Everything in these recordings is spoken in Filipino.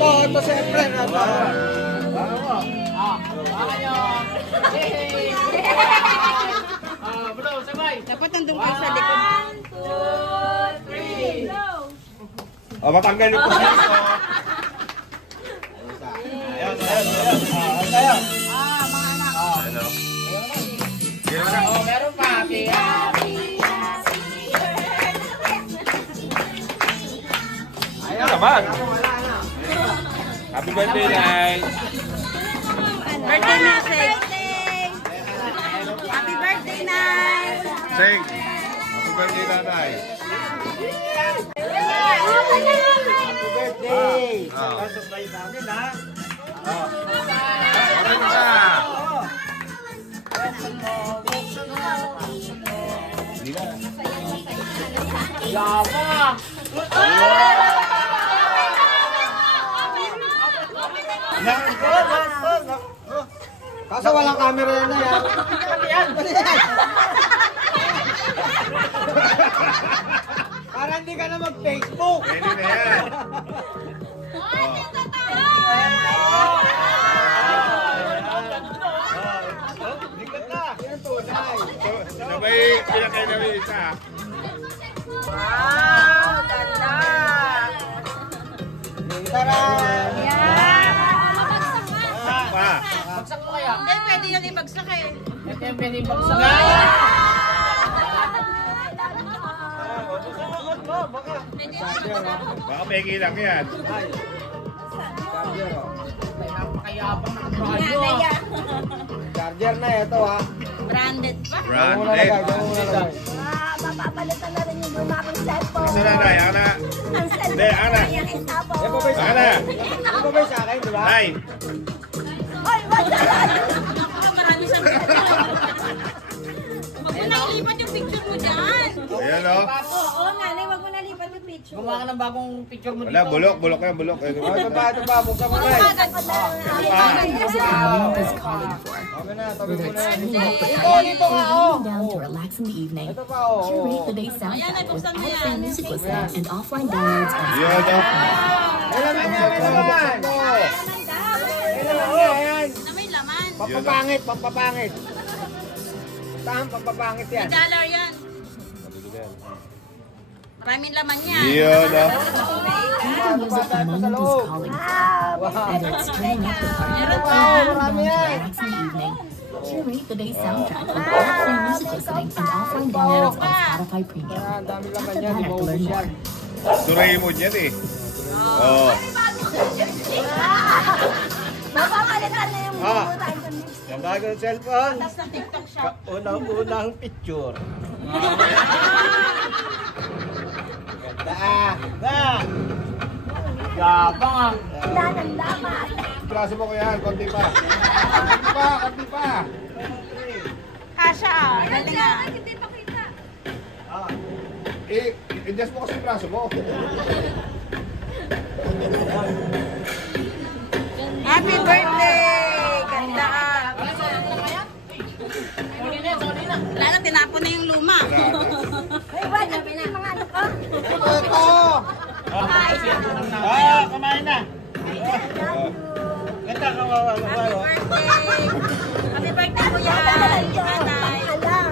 ito siyempre. Dapat nandun kayo sa likod. 1, 2, 3, go! Matanggal yung position. Ayan. Ayan. Mga anak. Ano? Sige na. Meron pa. Ayan naman. Happy birthday, Nay. Birthday message. Happy birthday, Nay. Sing. Happy birthday, Nanay. Happy birthday. Ah. Surprise namin ha. Aray na. Hindi na. Lama. Kaso walang camera na yan. Para hindi ka na mag-Facebook. Pwede na yan. Dikat na. Yan tunay. Sabay pinakay namin isa. Wow, ganda. Tara. Pa. Hindi, pwede yan ibagsak eh. Ito yung pwede bagsak. Baka peki lang yan. Charger, oh. Napakayabang ng Charger na ito ha. Branded pa. Branded. Mapapalitan na rin yung lumabang cellphone. Isa na, Nay. Ana. Ang cellphone Hindi, Ana. yung isapo. Yan po ba sa Ana. akin? Yan po ba sa akin, di ba? Nay. Hoy, wag na lang! Marami siyang Huwag mo nang ilipat yung picture mo dyan. Ayan, o. Oo, nanay, wag mo na lipat yung picture. Gumawa ka ng bagong picture mo Wala, bulok. Bulok yan, bulok. Ito Oh, ito pa. Buksan mo na eh. Okay na, tabi mo na. Dito nga, oh. Down to relax in the evening. Ito pa, oh. Curate the day's soundtrack with ad-free music listening and offline downloads on Yun, o. May laman yan, may laman. May laman yan. Na may laman. Pampapangit, pampapangit. Pampapangit yan. $1 yan. Maraming laman yan. Yun, o. Country music the moment is calling for. Whether it's turning up the party or Marami yan. relax in the evening. Curate the day's soundtrack with ad-free music listening and offline downloads on Spotify Premium. Ang dami laman Tap yan, the di back to maubos learn yan. more. Turay mo dyan, eh. Oo. Mapapalitan na yung Ah. bubutan. Yung bagong cellphone. Tapos na TikTok shop. Unang picture. Ganda ah. Na. Yabang ah. Wala ng laman. Braso mo ko yan. Konti pa. Konti pa. Kasha, galing nga. Hindi makita. I-adjust mo kasi yung braso mo. Happy birthday! Ganda ah. Wala na, tinapon na yung luma. Hoy, wag na yung mga ano ko. Ito. Kumain na. Ganda ka wawa. Happy birthday! Happy birthday, kuya! Nanay! Alam.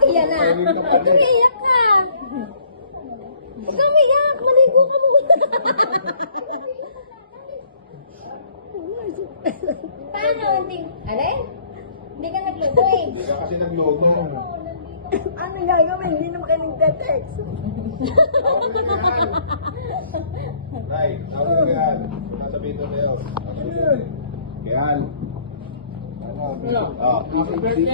Kaya na. Iyak ka. Huwag kang umiyak. Maligo ka muna. Paano? Alin? Hindi ka nagluto eh. Hindi ka kasi naglogo. Ano gagawin? Hindi naman kayo nag-text. Nay, tawag ka yan. Sasabihin ko sa'yo. Yan. Ano? Happy birthday!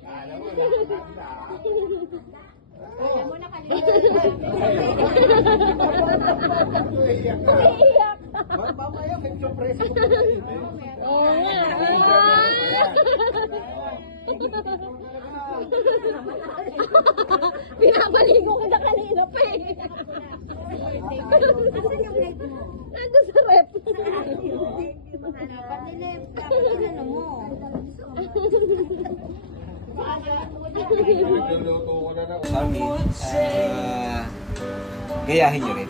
Alam mo, nakakanta. Alam mo na Umiiyak. Mamaya, may surpresa ko. Oo nga. Pinapaligo ko na kanina pa eh. Nandun sa rep. Nagluluto ko na lang. Mami, gayahin nyo rin.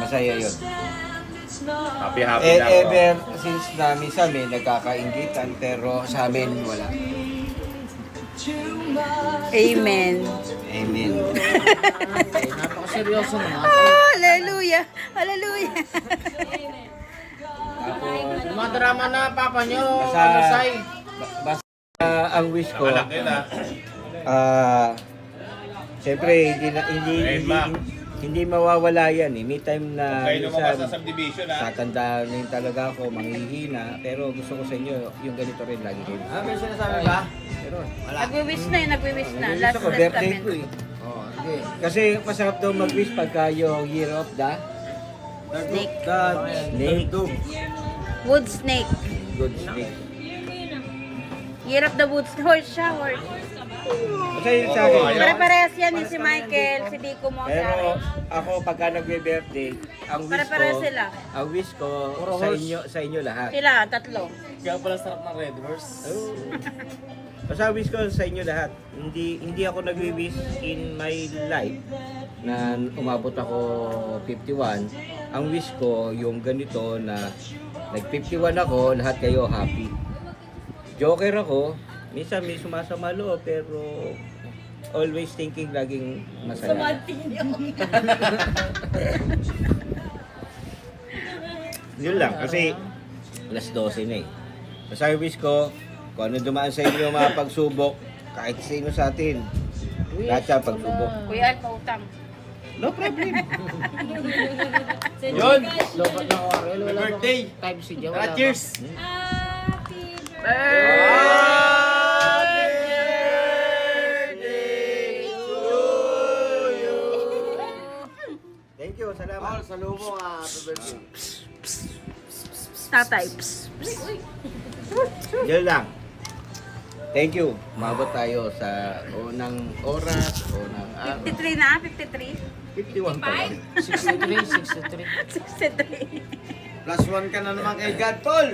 Masaya yun. Happy na Ever since na minsan may nagkakaingitan, pero sa amin wala. Amen. Amen. Napakaseryoso naman. Hallelujah. Hallelujah. Tapos, Dumadrama na papa nyo. Basta- Ano, Sai? basta ang wish ko, siyempre hindi mawawala yan eh. May time na minsan, subdivision tatanda rin talaga ako, manghihina, pero gusto ko sa inyo, yung ganito rin lagi kayo. May sinasabi ba? Pero, Nagwi-wish na eh, nagwi-wish na. gusto Last ko, birthday testament. ko eh. Oo, sige. Kasi masarap daw mag-wish pagka yung year of the Snake. snake. Wood snake. Good snake. Year of the woods. Horse siya, horse. Basta yun sa akin. Pare-parehas yan ni si Michael, si Dico mo, si Pero Aaron. ako pagka nagbe-birthday, ang wish Pare-pareho ko, sila. ang wish ko sa inyo lahat. Sila, tatlo. Kaya pala sarap ng Red Horse. Oh. Basta wish ko sa inyo lahat. Hindi ako nagwi-wish in my life na umabot ako 51. Ang wish ko yung ganito na nag-51 ako, lahat kayo happy. Joker ako, minsan may sumasama loob pero always thinking laging masaya. Yun lang, kasi alas 12 na eh. Basta yung wish ko, kung ano dumaan sa inyo mga pagsubok, kahit sino sa atin, lahat siya pagsubok. Kuya Al, pautang. No problem. Yun! Lobat ng Orel. Wala birthday! Type si Joe. Tara, cheers! Thank you, salamat. Salubong happy birthday. Tatay. Psst. Yun lang. Thank you. Umabot tayo sa unang oras, unang araw. 53 na, 53. 51 pa lang. 63. 63. Plus 1 ka na naman kay God, tol!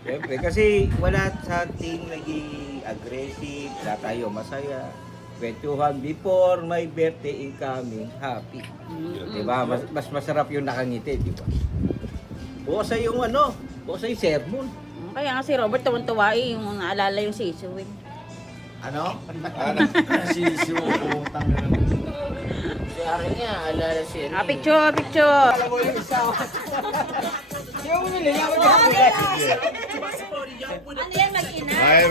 Siyempre, kasi wala sa ating naging aggressive, wala tayo masaya. Kwentuhan before my birthday incoming, happy. Diba? Mas masarap yung nakangiti, diba? Bukas sa yung bukas sa yung sermon. Kaya nga si Robert tuwan-tuwa eh, yung naalala yung sisuwin. Ano? Sisu. Si Aaron niya, alala siya. Ah, picture, picture. Ay,